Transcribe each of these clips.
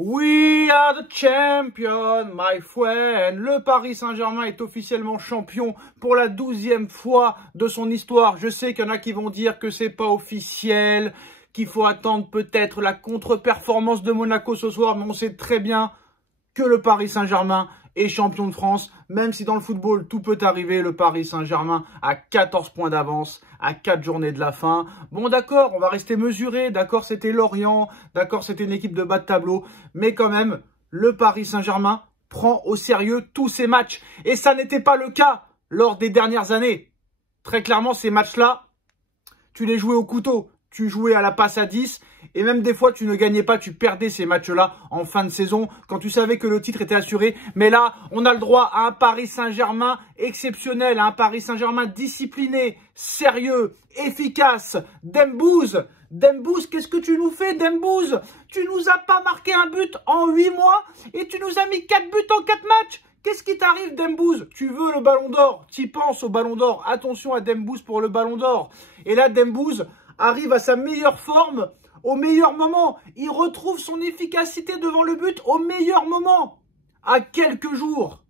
We are the champion, my friend. Le Paris Saint-Germain est officiellement champion pour la 12e fois de son histoire. Je sais qu'il y en a qui vont dire que c'est pas officiel, qu'il faut attendre peut-être la contre-performance de Monaco ce soir, mais on sait très bien que le Paris Saint-Germain est champion de France. Même si dans le football, tout peut arriver, le Paris Saint-Germain a 14 points d'avance à 4 journées de la fin. Bon, d'accord, on va rester mesuré. D'accord, c'était Lorient. D'accord, c'était une équipe de bas de tableau. Mais quand même, le Paris Saint-Germain prend au sérieux tous ces matchs. Et ça n'était pas le cas lors des dernières années. Très clairement, ces matchs-là, tu les jouais au couteau. Tu jouais à la passe à 10 et même des fois tu ne gagnais pas, tu perdais ces matchs-là en fin de saison quand tu savais que le titre était assuré. Mais là, on a le droit à un Paris Saint-Germain exceptionnel, à un Paris Saint-Germain discipliné, sérieux, efficace. Dembouz, qu'est-ce que tu nous fais, Dembouz? Tu nous as pas marqué un but en 8 mois et tu nous as mis 4 buts en 4 matchs. Qu'est-ce qui t'arrive, Dembouz? Tu veux le ballon d'or? T'y penses au ballon d'or? Attention à Dembouz pour le ballon d'or. Et là, Dembouz arrive à sa meilleure forme au meilleur moment. Il retrouve son efficacité devant le but au meilleur moment. À quelques jours,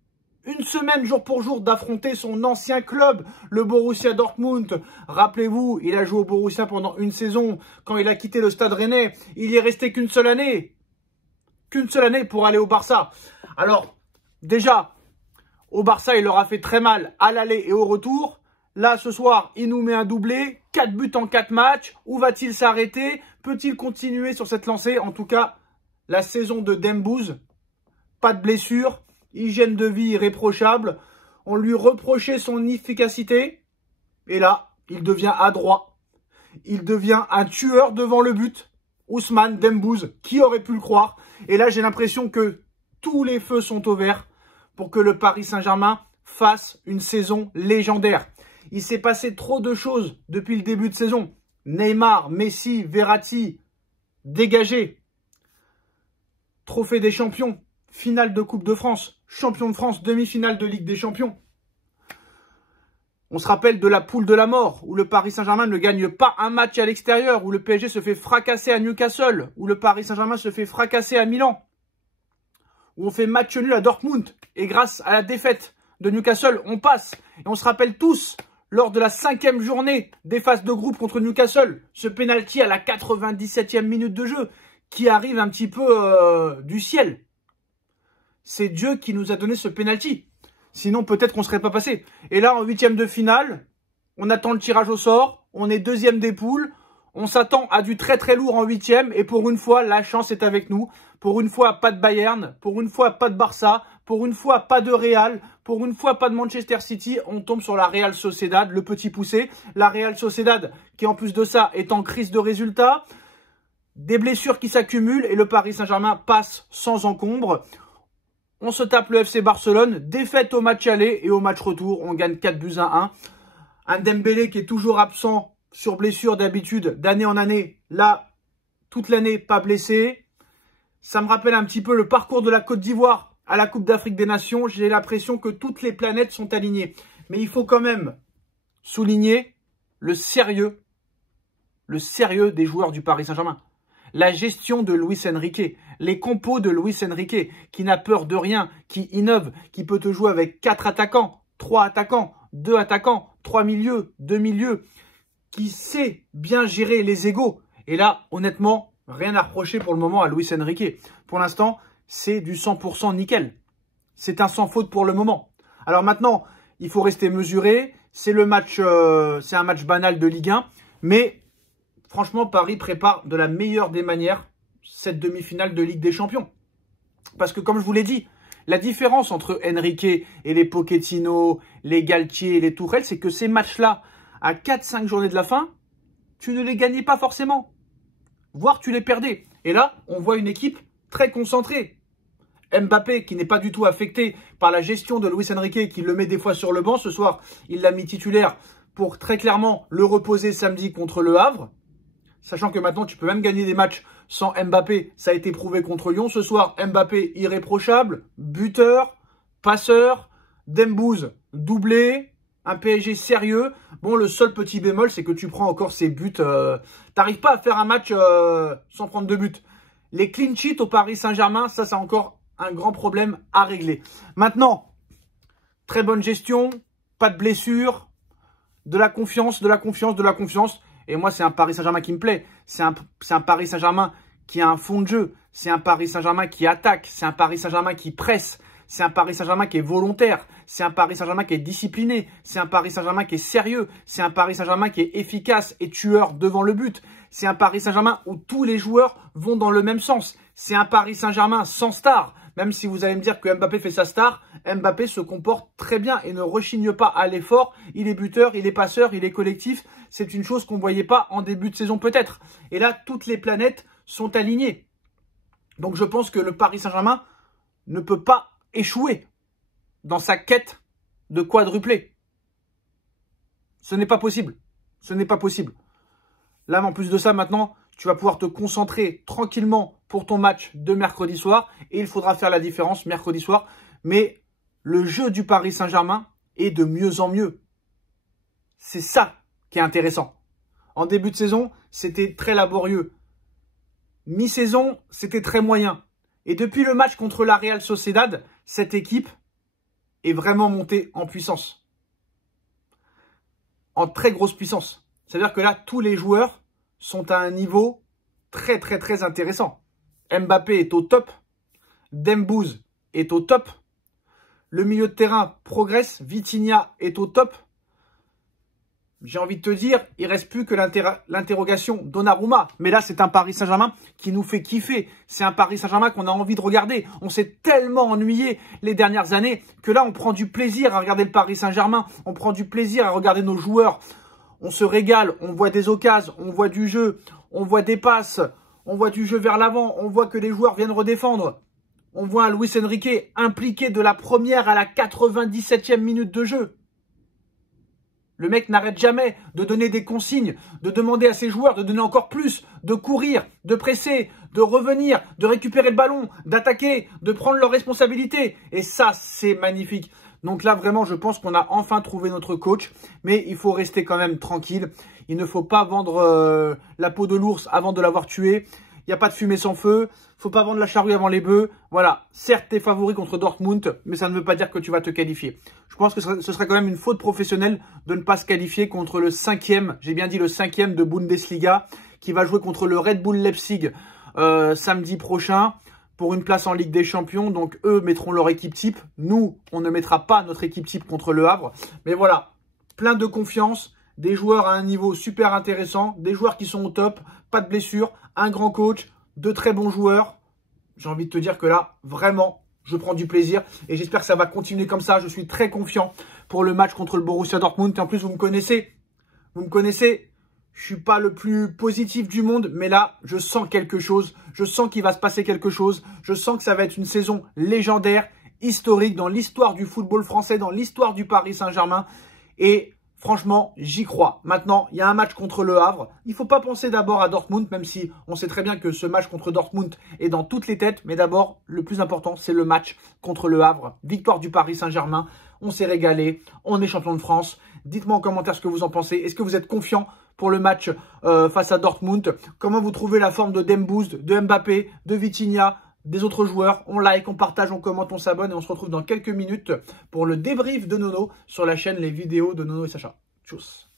une semaine jour pour jour d'affronter son ancien club, le Borussia Dortmund. Rappelez-vous, il a joué au Borussia pendant une saison. Quand il a quitté le Stade Rennais, il y est resté qu'une seule année. Qu'une seule année pour aller au Barça. Alors, déjà, au Barça, il leur a fait très mal à l'aller et au retour. Là, ce soir, il nous met un doublé, 4 buts en 4 matchs. Où va-t-il s'arrêter? Peut-il continuer sur cette lancée? En tout cas, la saison de Dembouz, pas de blessure, hygiène de vie irréprochable. On lui reprochait son efficacité. Et là, il devient adroit. Il devient un tueur devant le but. Ousmane Dembouz, qui aurait pu le croire? Et là, j'ai l'impression que tous les feux sont au vert pour que le Paris Saint-Germain fasse une saison légendaire. Il s'est passé trop de choses depuis le début de saison. Neymar, Messi, Verratti, dégagés. Trophée des champions, finale de Coupe de France, champion de France, demi-finale de Ligue des Champions. On se rappelle de la poule de la mort, où le Paris Saint-Germain ne gagne pas un match à l'extérieur, où le PSG se fait fracasser à Newcastle, où le Paris Saint-Germain se fait fracasser à Milan, où on fait match nul à Dortmund. Et grâce à la défaite de Newcastle, on passe. Et on se rappelle tous, lors de la 5e journée des phases de groupe contre Newcastle, ce penalty à la 97e minute de jeu, qui arrive un petit peu du ciel. C'est Dieu qui nous a donné ce penalty. Sinon, peut-être qu'on ne serait pas passé. Et là, en 8e de finale, on attend le tirage au sort. On est 2e des poules. On s'attend à du très très lourd en 8e. Et pour une fois, la chance est avec nous. Pour une fois, pas de Bayern. Pour une fois, pas de Barça. Pour une fois, pas de Real. Pour une fois, pas de Manchester City. On tombe sur la Real Sociedad, le petit poussé. La Real Sociedad, qui en plus de ça, est en crise de résultats. Des blessures qui s'accumulent. Et le Paris Saint-Germain passe sans encombre. On se tape le FC Barcelone. Défaite au match aller et au match retour. On gagne 4 buts à 1. Un Dembélé qui est toujours absent sur blessure d'habitude, d'année en année. Là, toute l'année, pas blessé. Ça me rappelle un petit peu le parcours de la Côte d'Ivoire à la Coupe d'Afrique des Nations. J'ai l'impression que toutes les planètes sont alignées. Mais il faut quand même souligner le sérieux des joueurs du Paris Saint-Germain. La gestion de Luis Enrique, les compos de Luis Enrique, qui n'a peur de rien, qui innove, qui peut te jouer avec 4 attaquants, 3 attaquants, 2 attaquants, 3 milieux, 2 milieux, qui sait bien gérer les égos. Et là, honnêtement, rien à reprocher pour le moment à Luis Enrique. Pour l'instant, c'est du 100% nickel. C'est un sans faute pour le moment. Alors maintenant, il faut rester mesuré. C'est le match, c'est un match banal de Ligue 1. Mais franchement, Paris prépare de la meilleure des manières cette demi-finale de Ligue des Champions. Parce que comme je vous l'ai dit, la différence entre Enrique et les Pochettino, les Galtier et les Tourelle, c'est que ces matchs-là, à 4-5 journées de la fin, tu ne les gagnais pas forcément. Voire tu les perdais. Et là, on voit une équipe très concentrée. Mbappé, qui n'est pas du tout affecté par la gestion de Luis Enrique, qui le met des fois sur le banc. Ce soir, il l'a mis titulaire pour très clairement le reposer samedi contre le Havre. Sachant que maintenant, tu peux même gagner des matchs sans Mbappé. Ça a été prouvé contre Lyon. Ce soir, Mbappé irréprochable, buteur, passeur, Dembouz doublé, un PSG sérieux. Bon, le seul petit bémol, c'est que tu prends encore ces buts. T'arrives pas à faire un match sans prendre de buts. Les clean sheets au Paris Saint-Germain, ça c'est encore un grand problème à régler. Maintenant, très bonne gestion, pas de blessure, de la confiance, de la confiance, de la confiance. Et moi, c'est un Paris Saint-Germain qui me plaît. C'est un Paris Saint-Germain qui a un fond de jeu. C'est un Paris Saint-Germain qui attaque. C'est un Paris Saint-Germain qui presse. C'est un Paris Saint-Germain qui est volontaire. C'est un Paris Saint-Germain qui est discipliné. C'est un Paris Saint-Germain qui est sérieux. C'est un Paris Saint-Germain qui est efficace et tueur devant le but. C'est un Paris Saint-Germain où tous les joueurs vont dans le même sens. C'est un Paris Saint-Germain sans star. Même si vous allez me dire que Mbappé fait sa star, Mbappé se comporte très bien et ne rechigne pas à l'effort. Il est buteur, il est passeur, il est collectif. C'est une chose qu'on ne voyait pas en début de saison peut-être. Et là, toutes les planètes sont alignées. Donc je pense que le Paris Saint-Germain ne peut pas échouer dans sa quête de quadruplé. Ce n'est pas possible. Ce n'est pas possible. Là, en plus de ça, maintenant, tu vas pouvoir te concentrer tranquillement pour ton match de mercredi soir. Et il faudra faire la différence mercredi soir. Mais le jeu du Paris Saint-Germain est de mieux en mieux. C'est ça qui est intéressant. En début de saison, c'était très laborieux. Mi-saison, c'était très moyen. Et depuis le match contre la Real Sociedad, cette équipe est vraiment montée en puissance. En très grosse puissance. C'est-à-dire que là, tous les joueurs sont à un niveau très, très, très intéressant. Mbappé est au top. Dembouz est au top. Le milieu de terrain progresse. Vitinha est au top. J'ai envie de te dire, il ne reste plus que l'interrogation Donnarumma. Mais là, c'est un Paris Saint-Germain qui nous fait kiffer. C'est un Paris Saint-Germain qu'on a envie de regarder. On s'est tellement ennuyé les dernières années que là, on prend du plaisir à regarder le Paris Saint-Germain. On prend du plaisir à regarder nos joueurs. On se régale, on voit des occasions, on voit du jeu, on voit des passes, on voit du jeu vers l'avant, on voit que les joueurs viennent redéfendre. On voit un Luis Enrique impliqué de la première à la 97e minute de jeu. Le mec n'arrête jamais de donner des consignes, de demander à ses joueurs de donner encore plus, de courir, de presser, de revenir, de récupérer le ballon, d'attaquer, de prendre leurs responsabilités. Et ça, c'est magnifique. Donc là, vraiment, je pense qu'on a enfin trouvé notre coach. Mais il faut rester quand même tranquille. Il ne faut pas vendre la peau de l'ours avant de l'avoir tué. Il n'y a pas de fumée sans feu. Il ne faut pas vendre la charrue avant les bœufs. Voilà, certes, tu es favori contre Dortmund, mais ça ne veut pas dire que tu vas te qualifier. Je pense que ce serait quand même une faute professionnelle de ne pas se qualifier contre le 5e, j'ai bien dit le 5e de Bundesliga, qui va jouer contre le Red Bull Leipzig samedi prochain pour une place en Ligue des Champions. Donc eux mettront leur équipe type. Nous, on ne mettra pas notre équipe type contre le Havre. Mais voilà, plein de confiance, des joueurs à un niveau super intéressant, des joueurs qui sont au top, pas de blessures, un grand coach, de très bons joueurs. J'ai envie de te dire que là, vraiment, je prends du plaisir. Et j'espère que ça va continuer comme ça. Je suis très confiant pour le match contre le Borussia Dortmund. Et en plus, vous me connaissez. Vous me connaissez. Je suis pas le plus positif du monde. Mais là, je sens quelque chose. Je sens qu'il va se passer quelque chose. Je sens que ça va être une saison légendaire, historique dans l'histoire du football français, dans l'histoire du Paris Saint-Germain. Et franchement, j'y crois. Maintenant, il y a un match contre le Havre. Il ne faut pas penser d'abord à Dortmund, même si on sait très bien que ce match contre Dortmund est dans toutes les têtes. Mais d'abord, le plus important, c'est le match contre le Havre. Victoire du Paris Saint-Germain. On s'est régalé. On est champion de France. Dites-moi en commentaire ce que vous en pensez. Est-ce que vous êtes confiant pour le match face à Dortmund? Comment vous trouvez la forme de Dembouz, de Mbappé, de Vitinha, des autres joueurs? On like, on partage, on commente, on s'abonne et on se retrouve dans quelques minutes pour le débrief de Nono sur la chaîne Les Vidéos de Nono et Sacha. Tchuss.